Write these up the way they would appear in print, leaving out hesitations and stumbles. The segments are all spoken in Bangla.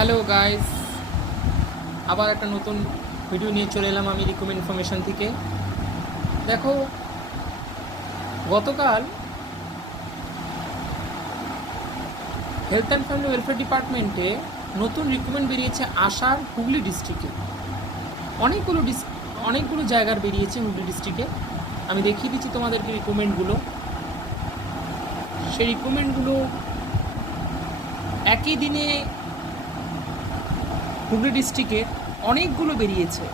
হ্যালো গাইস, আবার একটা নতুন ভিডিও নিয়ে চলে এলাম আমি রিকমেন্ড ইনফরমেশন থেকে। দেখো, গতকাল হেলথ অ্যান্ড ফ্যামিলি ওয়েলফেয়ার ডিপার্টমেন্টে নতুন রিকমেন্ড বেরিয়েছে আসার হুগলি ডিস্ট্রিক্টে। অনেকগুলো জায়গার বেরিয়েছে হুগলি ডিস্ট্রিক্টে। আমি দেখিয়ে দিচ্ছি তোমাদেরকে রিকমেন্ডগুলো। সেই রিকমেন্ডগুলো একই দিনে হুগলি ডিস্ট্রিক্টে অনেকগুলো বেরিয়েছে।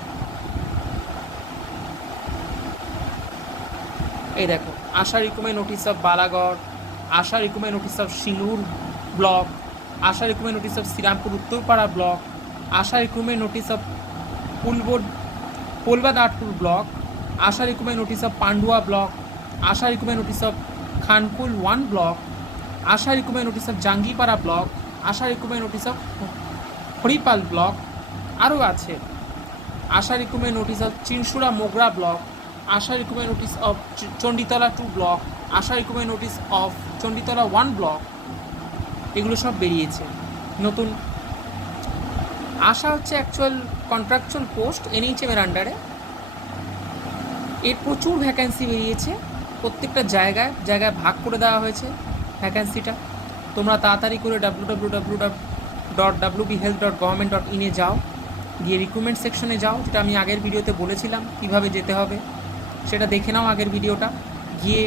এই দেখো, ASHA recommend notice of Balagarh, ASHA recommend notice of Singur block, ASHA recommend notice of Shrirampur Uttarpara block, ASHA recommend notice of Polbadadpur block, ASHA recommend notice of Pandua block, ASHA recommend notice of Khanakul 1 block, ASHA recommend notice of Jangipara block, ASHA recommend notice of Haripal block, আরও আছে ASHA recommend notice of Chinsurah Mogra block, ASHA recommend notice of Chanditala 2 block, ASHA recommend notice of Chanditala 1 block. এগুলো সব বেরিয়েছে নতুন। আশা হচ্ছে অ্যাকচুয়াল কন্ট্রাকচুয়াল পোস্ট এনএইচএমের আন্ডারে। এর প্রচুর ভ্যাকেন্সি বেরিয়েছে, প্রত্যেকটা জায়গায় ভাগ করে দেওয়া হয়েছে ভ্যাকেন্সিটা। তোমরা তাড়াতাড়ি করে www.wbhealth.government.in এ যাও, গিয়ে রিক্রুটমেন্ট সেকশনে যাও, যেটা আমি আগের ভিডিওতে বলেছিলাম কীভাবে যেতে হবে, সেটা দেখে নাও আগের ভিডিওটা। গিয়ে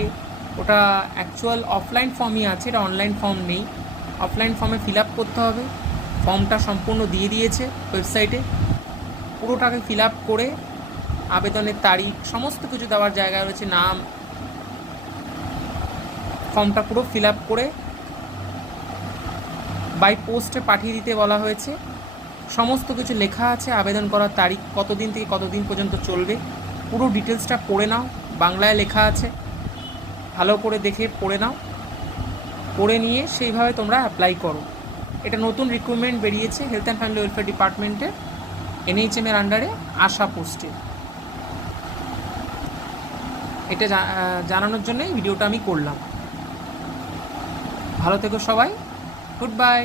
ওটা অ্যাকচুয়াল অফলাইন ফর্মই আছে, এটা অনলাইন ফর্ম নেই। অফলাইন ফর্মে ফিল আপ করতে হবে। ফর্মটা সম্পূর্ণ দিয়ে দিয়েছে ওয়েবসাইটে। পুরোটাকে ফিল আপ করে আবেদনের তারিখ সমস্ত কিছু দেওয়ার জায়গা রয়েছে, নাম, ফর্মটা পুরো ফিল আপ করে বাই পোস্টে পাঠিয়ে দিতে বলা হয়েছে। সমস্ত কিছু লেখা আছে, আবেদন করার তারিখ, কতদিন থেকে কতদিন পর্যন্ত চলবে, পুরো ডিটেলসটা পড়ে নাও। বাংলায় লেখা আছে, ভালো করে দেখে পড়ে নাও। পড়ে নিয়ে সেইভাবে তোমরা অ্যাপ্লাই করো। এটা নতুন রিক্রুটমেন্ট বেরিয়েছে হেলথ অ্যান্ড ফ্যামিলি ওয়েলফেয়ার ডিপার্টমেন্টের এনএইচএমের আন্ডারে আশা পোস্টে। এটা জানানোর জন্যই ভিডিওটা আমি করলাম। ভালো থেকো সবাই, গুড বাই।